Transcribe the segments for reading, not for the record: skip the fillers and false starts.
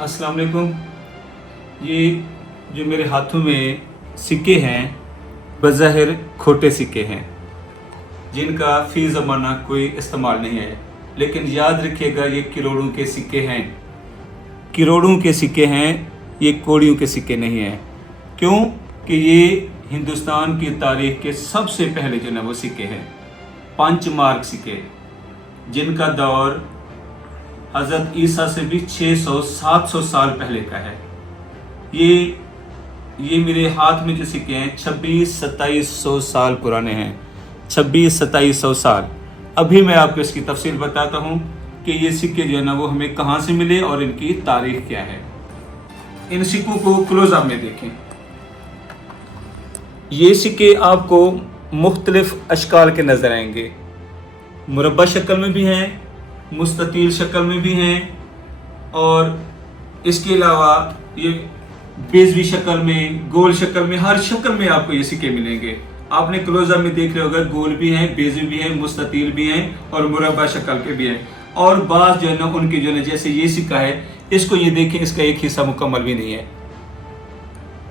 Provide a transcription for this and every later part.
अस्सलाम वालेकुम। ये जो मेरे हाथों में सिक्के हैं बज़ाहिर खोटे सिक्के हैं जिनका फ़ी ज़माना कोई इस्तेमाल नहीं है, लेकिन याद रखिएगा ये करोड़ों के सिक्के हैं, करोड़ों के सिक्के हैं, ये कौड़ियों के सिक्के नहीं हैं। क्यों कि ये हिंदुस्तान की तारीख़ के सबसे पहले जो ना वो सिक्के हैं, 5 मार्क सिक्के, जिनका दौर हज़रत ईसा से भी 600-700 साल पहले का है। ये मेरे हाथ में जो सिक्के हैं 26-2700 साल पुराने हैं, 26-2700 साल। अभी मैं आपको इसकी तफसील बताता हूँ कि ये सिक्के जो है ना वो हमें कहाँ से मिले और इनकी तारीख क्या है। इन सिक्कों को क्लोज़अप में देखें। ये सिक्के आपको मुख्तलिफ अशकाल के नज़र आएंगे, मुरब्बा शक्ल में भी हैं, मुस्ततील शक्ल में भी हैं, और इसके अलावा ये बेज़वी शक्ल में, गोल शक्ल में, हर शक्ल में आपको ये सिक्के मिलेंगे। आपने क्लोज़अप में देख रहे होगा, गोल भी हैं, बेज़वी भी हैं, मुस्ततील भी हैं और मुरब्बा शक्ल के भी हैं। और बाज़ जो है ना उनकी जो है जैसे ये सिक्का है, इसको ये देखें, इसका एक हिस्सा मुकम्मल भी नहीं है।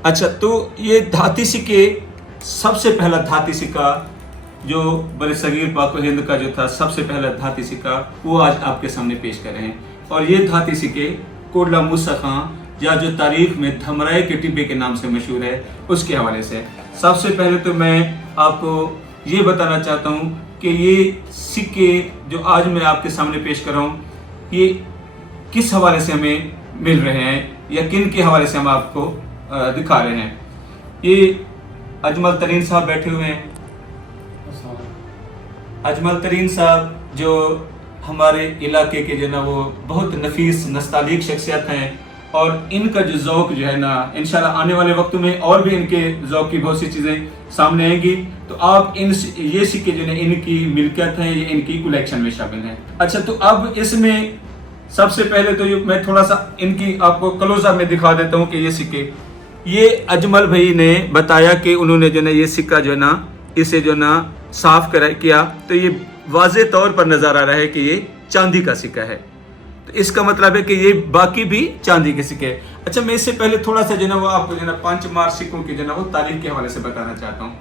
अच्छा, तो ये धाती सिक्के, सबसे पहला धाती सिक्का जो बड़े सगीर पाक हिंद का जो था सबसे पहला धाती सिक्का, वो आज आपके सामने पेश कर रहे हैं। और ये धाती सिक्के कोटला मूसा खां, या जो तारीख में धमराए के टिब्बे के नाम से मशहूर है, उसके हवाले से। सबसे पहले तो मैं आपको ये बताना चाहता हूँ कि ये सिक्के जो आज मैं आपके सामने पेश कर रहा हूँ, ये किस हवाले से हमें मिल रहे हैं या किन के हवाले से हम आपको दिखा रहे हैं। ये अजमल तरीन साहब बैठे हुए हैं। अजमल तरीन साहब जो हमारे इलाके के जो ना वो बहुत नफीस नस्तालिक शख्सियत हैं, और इनका जो ज़ौक़ जो है ना, इंशाल्लाह आने वाले वक्त में और भी इनके ज़ौक़ की बहुत सी चीज़ें सामने आएंगी। तो आप ये सिक्के जो है इनकी मिल्कियत हैं, ये इनकी कलेक्शन में शामिल हैं। अच्छा, तो अब इसमें सबसे पहले तो मैं थोड़ा सा इनकी आपको क्लोज़अप में दिखा देता हूँ कि ये सिक्के, ये अजमल भाई ने बताया कि उन्होंने जो ना ये सिक्का जो है ना, इसे जो ना साफ किया, तो ये वाज़े तौर पर नज़र आ रहा है कि ये चांदी का सिक्का है। तो इसका मतलब है कि ये बाकी भी चांदी के सिक्के। अच्छा, मैं इससे पहले थोड़ा सा जो ना वो आपको जो ना 5 मार्क सिक्कों की जो ना वो तारीख के हवाले से बताना चाहता हूँ।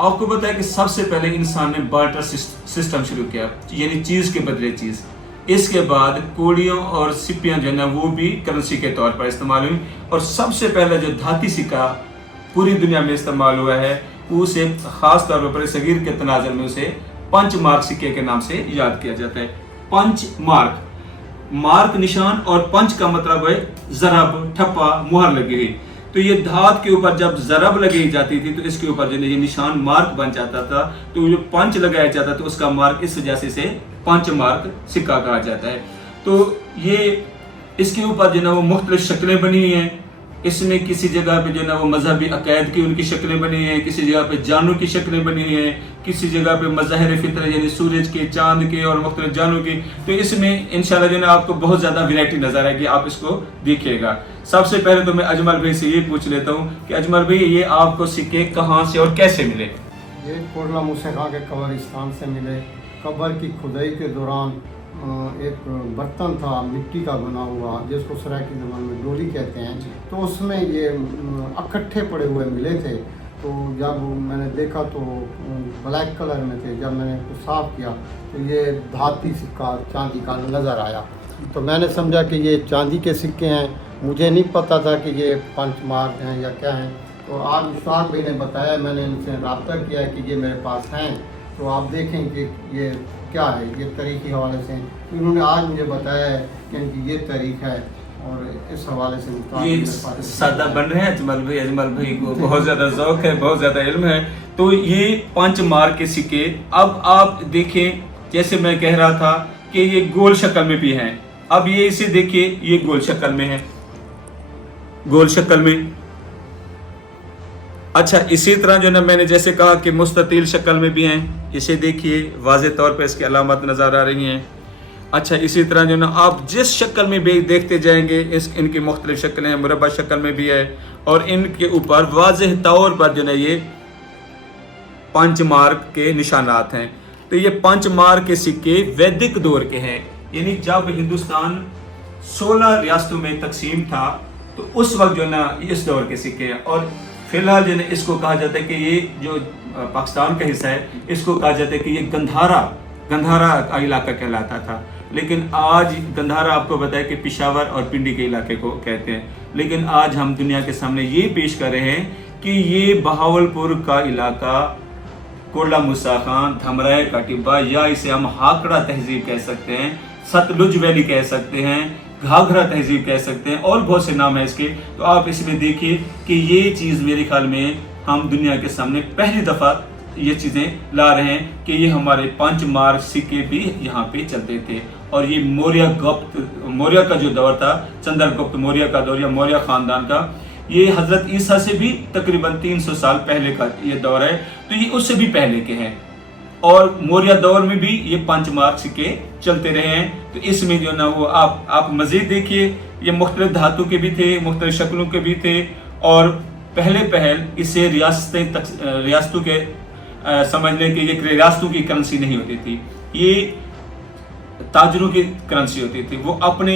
आपको बताया कि सबसे पहले इंसान ने बार्टर सिस्टम शुरू किया, यानी चीज़ के बदले चीज़। इसके बाद कौड़ियों और सिप्पियाँ जो है ना वो भी करेंसी के तौर पर इस्तेमाल हुई, और सबसे पहला जो धाती सिक्का पूरी दुनिया में इस्तेमाल हुआ है, उसे ख़ास तौर पर सगीर के तनाज़ुर में उसे 5 मार्क सिक्के के नाम से याद किया जाता है। 5 मार्क, मार्क निशान, और पंच का मतलब है ज़रब, ठप्पा, मुहर लगी हुई। तो ये धात के ऊपर जब ज़रब लगाई जाती थी तो इसके ऊपर जो ये निशान मार्क बन जाता था। तो जो पंच लगाया जाता था उसका मार्क, इस वजह से 5 मार्क सिक्का कहा जाता है। तो ये इसके ऊपर जो ना वो मुख्तलिफ शक्लें बनी हुई हैं। इसमें किसी जगह पे जो ना वो मजहबी अकायद की उनकी शक्लें बनी हैं, किसी जगह पे जानों की शक्लें बनी हुई हैं, किसी जगह पे मज़ाहिर फितर यानी सूरज के, चांद के और मुख्तलिफ जानों की। तो इसमें इंशाल्लाह जो ना आपको बहुत ज़्यादा वैरायटी नज़र आएगी, आप इसको देखिएगा। सबसे पहले तो मैं अजमल भाई से ये पूछ लेता हूँ कि अजमल भाई, ये आपको सिक्के कहाँ से और कैसे मिले? ये कोटला मूसा खां के कब्रिस्तान से मिले। कब्र की खुदाई के दौरान एक बर्तन था मिट्टी का बना हुआ, जिसको सराइकी ज़बान में डोली कहते हैं, तो उसमें ये इकट्ठे पड़े हुए मिले थे। तो जब मैंने देखा तो ब्लैक कलर में थे। जब मैंने उसको साफ़ किया तो ये धाती सिक्का चांदी का नज़र आया। तो मैंने समझा कि ये चांदी के सिक्के हैं। मुझे नहीं पता था कि ये 5 मार्क हैं या क्या हैं। तो आज मुश्ताक भाई ने बताया, मैंने इनसे रब्ता किया कि ये मेरे पास हैं। तो आप देखें कि ये क्या है, ये तारीख़ के हवाले से इन्होंने आज मुझे बताया है कि इनकी ये तारीख़ है, और इस हवाले से ये सादा बन रहे हैं अजमल भाई। अजमल भाई को बहुत ज़्यादा ज़ौक़ है, बहुत ज़्यादा इल्म है। तो ये 5 मार्क के सिक्के, अब आप देखें, जैसे मैं कह रहा था कि ये गोल शक्ल में भी हैं। अब ये इसे देखिए, ये गोल शक्ल में है, गोल शक्ल में। अच्छा, इसी तरह जो ना मैंने जैसे कहा कि मुस्ततील शक्ल में भी हैं, इसे देखिए, वाज़े तौर पे इसकी अलामत नज़र आ रही हैं। अच्छा, इसी तरह जो ना आप जिस शक्ल में भी देखते जाएंगे, इनकी मुख्तलिफ शक्लें हैं, मुरब्बा शक्ल में भी है, और इनके ऊपर वाज़ेह तौर पर जो ना ये 5 मार्क के निशानात हैं। तो ये 5 मार्क के सिक्के वैदिक दौर के हैं, यानी जब हिंदुस्तान 16 रियासतों में तकसीम था। तो उस वक्त जो है ना इस दौर के सिक्के हैं, और फिलहाल जो है इसको कहा जाता है कि ये जो पाकिस्तान का हिस्सा है इसको कहा जाता है कि ये गंधारा का इलाका कहलाता था। लेकिन आज गंधारा आपको बताया कि पेशावर और पिंडी के इलाके को कहते हैं। लेकिन आज हम दुनिया के सामने ये पेश कर रहे हैं कि ये बहावलपुर का इलाका, कोटला मूसा खां, धमराए का टिब्बा, या इसे हम हाकड़ा तहजीब कह सकते हैं, सतलुज वैली कह सकते हैं, घाघरा तहजीब कह सकते हैं, और बहुत से नाम है इसके। तो आप इसमें देखिए कि ये चीज़ मेरे ख्याल में हम दुनिया के सामने पहली दफ़ा ये चीज़ें ला रहे हैं कि ये हमारे 5 मार्क सिक्के भी यहाँ पे चलते थे। और ये मौर्य का जो दौर था, चंद्रगुप्त मौर्य का दौर या मौर्य ख़ानदान का, ये हज़रत ईसा से भी तकरीबन 300 साल पहले का ये दौर है। तो ये उससे भी पहले के हैं, और मौर्य दौर में भी ये 5 मार्क सिक्के चलते रहे हैं। तो इसमें जो ना वो आप मज़ीद देखिए, ये मुख्तलिफ धातु के भी थे, मुख्तलिफ शक्लों के भी थे, और पहल इसे रियासतों के समझ लें कि ये रियासतों की करेंसी नहीं होती थी, ये ताजरों की करेंसी होती थी। वो अपने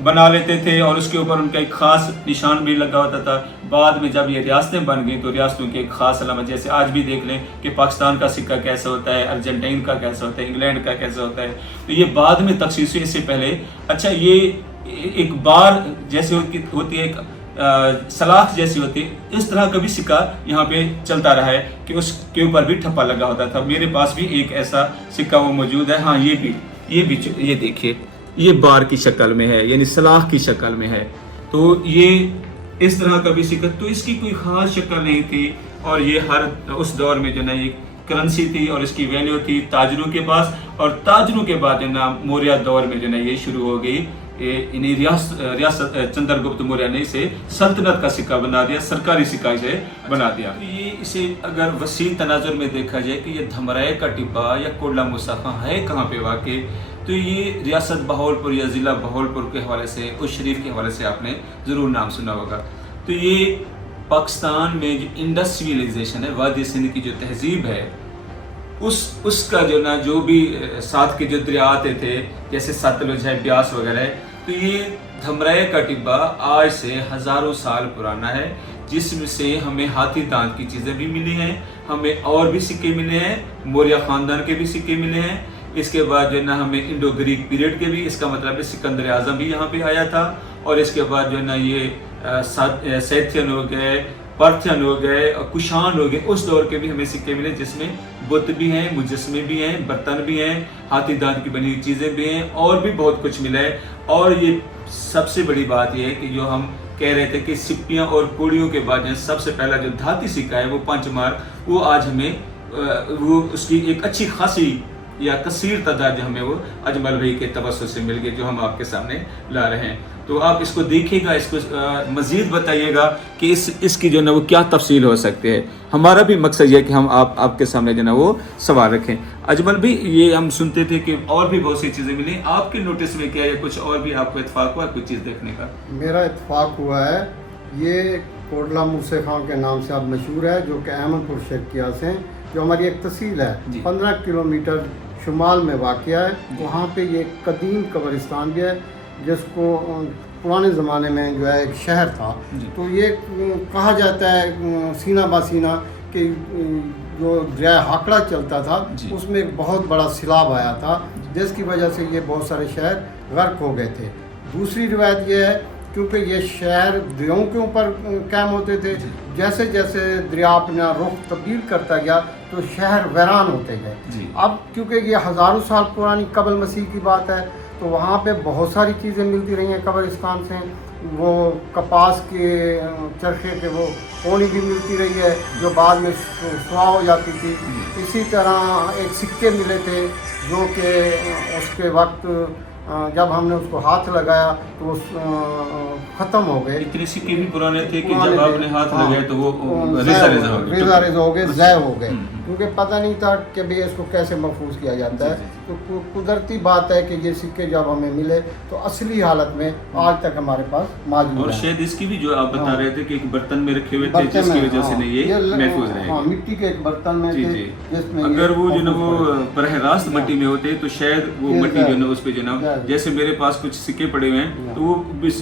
बना लेते थे और उसके ऊपर उनका एक ख़ास निशान भी लगा होता था। बाद में जब ये रियासतें बन गई तो रियासतों की एक ख़ास अलामत, जैसे आज भी देख लें कि पाकिस्तान का सिक्का कैसा होता है, अर्जेंटीन का कैसा होता है, इंग्लैंड का कैसा होता है। तो ये बाद में तखसीस हुई, इससे पहले अच्छा ये एक बार जैसे होती है, एक सलाख जैसी होती है, इस तरह का भी सिक्का यहाँ पे चलता रहा है कि उसके ऊपर भी ठप्पा लगा होता था। मेरे पास भी एक ऐसा सिक्का वो मौजूद है। हाँ, ये देखिए, ये बार की शक्ल में है, यानी सलाख की शक्ल में है। तो ये इस तरह का भी सिक्का, तो इसकी कोई ख़ास शक्ल नहीं थी, और ये हर उस दौर में जो ना ये करेंसी थी और इसकी वैल्यू थी ताजरों के पास। और ताजरों के बाद जो ना मौर्य दौर में जो ना ये शुरू हो गई, इन्हीं रियासत चंद्रगुप्त मौर्य ने इसे सल्तनत का सिक्का बना दिया, सरकारी सिक्का इसे बना दिया। तो ये इसे अगर वसी तनाजुर में देखा जाए कि ये धमराए का टिब्बा या कोटला मूसा खां है कहाँ पे वाक़ई, तो ये रियासत बहावलपुर या ज़िला बहावलपुर के हवाले से, उस शरीफ के हवाले से आपने ज़रूर नाम सुना होगा। तो ये पाकिस्तान में जो इंडस सिविलाइजेशन है, वादी सिंध की जो तहजीब है, उसका जो ना जो भी साथ के जो दरिया आते थे, जैसे सतलुज है, ब्यास वगैरह है, तो ये धमराए का टिब्बा आज से हज़ारों साल पुराना है, जिसमें से हमें हाथी दांत की चीज़ें भी मिली हैं, हमें और भी सिक्के मिले हैं, मौर्य ख़ानदान के भी सिक्के मिले हैं। इसके बाद जो है ना हमें इंडो ग्रीक पीरियड के भी, इसका मतलब है सिकंदर आज़म भी यहाँ पे आया था। और इसके बाद जो है ना ये सैथियन हो गए, पार्थियन हो गए, कुशान हो गए, उस दौर के भी हमें सिक्के मिले, जिसमें बुत भी हैं, मुजस्मे भी हैं, बर्तन भी हैं, हाथी दांत की बनी हुई चीज़ें भी हैं, और भी बहुत कुछ मिला है। और ये सबसे बड़ी बात यह है कि जो हम कह रहे थे कि सिप्पियाँ और कोड़ियों के बाद सबसे पहला जो धाती सिक्का है वो 5 मार्क, वो आज हमें वो उसकी एक अच्छी खासी या कसीर तादाद हमें वो अजमल भाई के तवस्सुत से मिल गए, जो हम आपके सामने ला रहे हैं। तो आप इसको देखिएगा, इसको मज़ीद बताइएगा कि इसकी जो ना वो क्या तफसील हो सकती है। हमारा भी मकसद ये है कि हम आपके सामने जो ना वो सवाल रखें। अजमल भी, ये हम सुनते थे कि और भी बहुत सी चीज़ें मिली, आपके नोटिस में क्या है, कुछ और भी आपको इत्तेफाक हुआ कुछ चीज़ देखने का? मेरा इत्तेफाक हुआ है, ये कोटला मूसा खां के नाम से अब मशहूर है, जो कि अहमदपुर शर्किया से, जो हमारी एक तहसील है, 15 किलोमीटर शुमाल में वाक़या है। वहाँ पे ये कदीम कब्रिस्तान भी है, जिसको पुराने ज़माने में जो है एक शहर था। तो ये कहा जाता है सीना बासीना कि जो दरिया हाकड़ा चलता था, उसमें एक बहुत बड़ा सैलाब आया था, जिसकी वजह से ये बहुत सारे शहर गर्क हो गए थे। दूसरी रिवायत ये है, क्योंकि ये शहर दरियाओं के ऊपर कायम होते थे, जैसे जैसे दरिया अपना रुख तब्दील करता गया तो शहर वैरान होते गए। अब क्योंकि ये हज़ारों साल पुरानी कबल मसीह की बात है, तो वहाँ पे बहुत सारी चीज़ें मिलती रही हैं कब्रिस्तान से। वो कपास के चरखे के वो पोनी भी मिलती रही है, जो बाद में सुहा हो जाती थी। इसी तरह एक सिक्के मिले थे, जो कि उसके वक्त जब हमने उसको हाथ लगाया तो ख़त्म हो गए। इतने सिक्के भी पुराने थे कि जब आपने हाथ लगाया तो वो रेजा हो गए, जय हो गए। क्योंकि पता नहीं था कि भी इसको कैसे महफूज किया जाता है। तो कुदरती बात है कि ये सिक्के जब हमें मिले तो असली हालत में आज तक हमारे पास मौजूद और है। शायद इसकी भी जो आप बता रहे थे कि एक बर्तन में रखे हुए थे बर्तन जिसकी में, वजह से हाँ, नहीं ये महफूज रहे। हाँ, मिट्टी के एक बर्तन में जी थे जी। जिसमें अगर वो जो ना वो महफूज पड़े। बरह रास्त मट्टी में होते तो शायद वो ये मट्टी जो जा- ना उस पे जो ना जा- जैसे मेरे पास कुछ सिक्के पड़े हुए हैं तो वो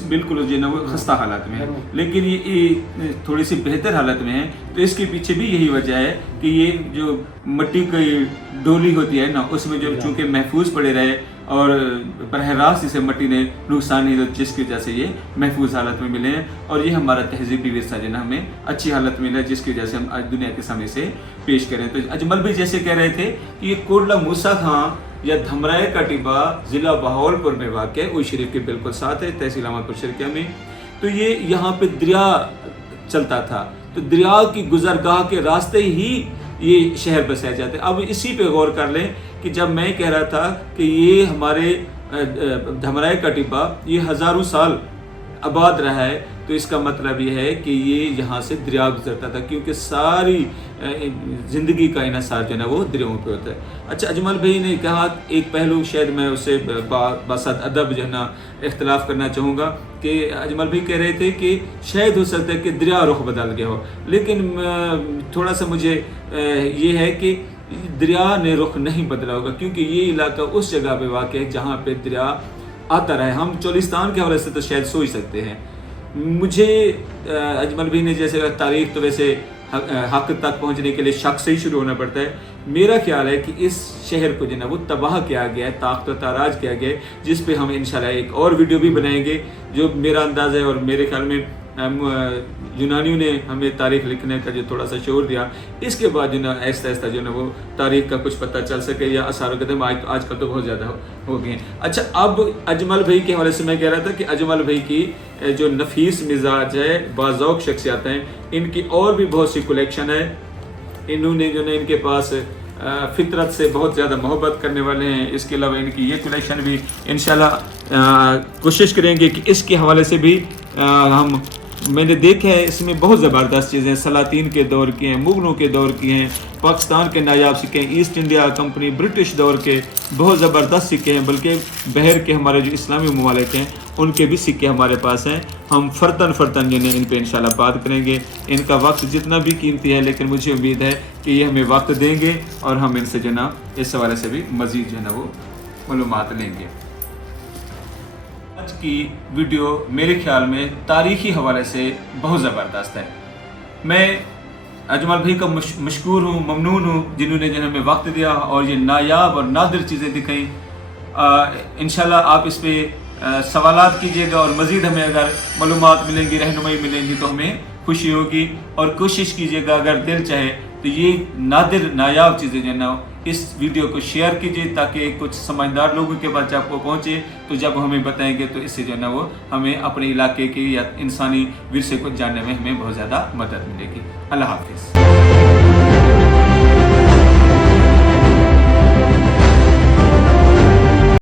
बिल्कुल जो ना वो खस्ता हालत में है, जरूर। लेकिन ये थोड़ी सी बेहतर हालत में है। तो इसके पीछे भी यही वजह है कि ये जो मट्टी की डोली होती है ना उसमें जो चूंकि महफूज पड़े रहे और बरह रास्त इसे मट्टी ने नुकसान नहीं दिया, जिसकी वजह से ये महफूज हालत में मिले हैं। और ये हमारा तहजीबी विरसा जो ना हमें अच्छी हालत में मिला, जिसकी वजह से हम आज दुनिया के सामने से पेश करें। तो अजमल भी जैसे कह रहे थे कि ये कोटला मूसा खां या धमराए का टिब्बा जिला बहावलपुर में वाक़ है, उई शरीफ के बिल्कुल साथ है, तहसील अहमदपुर शर्किया में। तो ये यहाँ पे दरिया चलता था, तो दरिया की गुजरगाह के रास्ते ही ये शहर बसाए जाते। अब इसी पे गौर कर लें कि जब मैं कह रहा था कि ये हमारे धमराए का टिब्बा ये हज़ारों साल आबाद रहा है, तो इसका मतलब ये है कि ये यहाँ से दरिया गुजरता था, क्योंकि सारी ज़िंदगी का इन्हसार जो है ना वो दरियाओं पे होता है। अच्छा, अजमल भाई ने कहा एक पहलू, शायद मैं उससे बासात अदब जो है ना इख्तलाफ करना चाहूँगा कि अजमल भाई कह रहे थे कि शायद हो सकता है कि दरिया रुख बदल गया हो, लेकिन थोड़ा सा मुझे ये है कि दरिया ने रुख नहीं बदला होगा, क्योंकि ये इलाका उस जगह पे वाक़ है जहाँ पे दरिया आता रहा है। हम चोलिस्तान के हवाले से तो शायद सोच सकते हैं। मुझे अजमल भाई ने जैसे कहा तारीख तो वैसे हक तक पहुंचने के लिए शक से ही शुरू होना पड़ता है। मेरा ख्याल है कि इस शहर को जो ना वो तबाह किया गया है, ताकत और ताराज किया गया है, जिस पे हम इंशाल्लाह एक और वीडियो भी बनाएंगे। जो मेरा अंदाज़ है और मेरे ख्याल में यूनानियों ने हमें तारीख लिखने का जो थोड़ा सा शोर दिया, इसके बाद जो ना आहिस्ता आहिस्ता जो ना वो तारीख का कुछ पता चल सके या आसार कदम आजकल तो बहुत ज़्यादा हो गए हैं। अच्छा, अब अजमल भाई के हवाले से मैं कह रहा था कि अजमल भाई की जो नफीस मिजाज है, बाज़ौक़ शख्सियत हैं, इनकी और भी बहुत सी कलेक्शन है। इन्होंने जो ना इनके पास फितरत से बहुत ज़्यादा मोहब्बत करने वाले हैं। इसके अलावा इनकी ये कलेक्शन भी इंशाल्लाह कोशिश करेंगे कि इसके हवाले से भी मैंने देखा है, इसमें बहुत ज़बरदस्त चीज़ें सलातीन के दौर की हैं, मुगलों के दौर की हैं, पाकिस्तान के नायाब सिक्के, ईस्ट इंडिया कंपनी, ब्रिटिश दौर के बहुत ज़बरदस्त सिक्के हैं, बल्कि बहर के हमारे जो इस्लामी ममालिक हैं उनके भी सिक्के हमारे पास हैं। हम फ़र्तन जो इन पर इंशाल्लाह बात करेंगे। इनका वक्त जितना भी कीमती है, लेकिन मुझे उम्मीद है कि ये हमें वक्त देंगे और हम इनसे जो ना इस हवाले से भी मज़ीद जो है ना वो मालूमात लेंगे। आज की वीडियो मेरे ख्याल में तारीख़ी हवाले से बहुत ज़बरदस्त है। मैं अजमल भाई का मशकूर हूँ, ममनून हूँ, जिन्होंने जो हमें वक्त दिया और ये नायाब और नादिर चीज़ें दिखाई। इंशाल्लाह आप इस पर सवालात कीजिएगा और मज़ीद हमें अगर मालूमात मिलेंगी, रहनुमाई मिलेंगी तो हमें खुशी होगी। और कोशिश कीजिएगा अगर दिल चाहे तो ये नादिर नायाब चीज़ें जो है ना इस वीडियो को शेयर कीजिए, ताकि कुछ समझदार लोगों के पास आपको पहुँचे। तो जब हमें बताएंगे तो इससे जो है ना वो हमें अपने इलाके की या इंसानी विरसे को जानने में हमें बहुत ज़्यादा मदद मिलेगी। अल्लाह हाफिज़।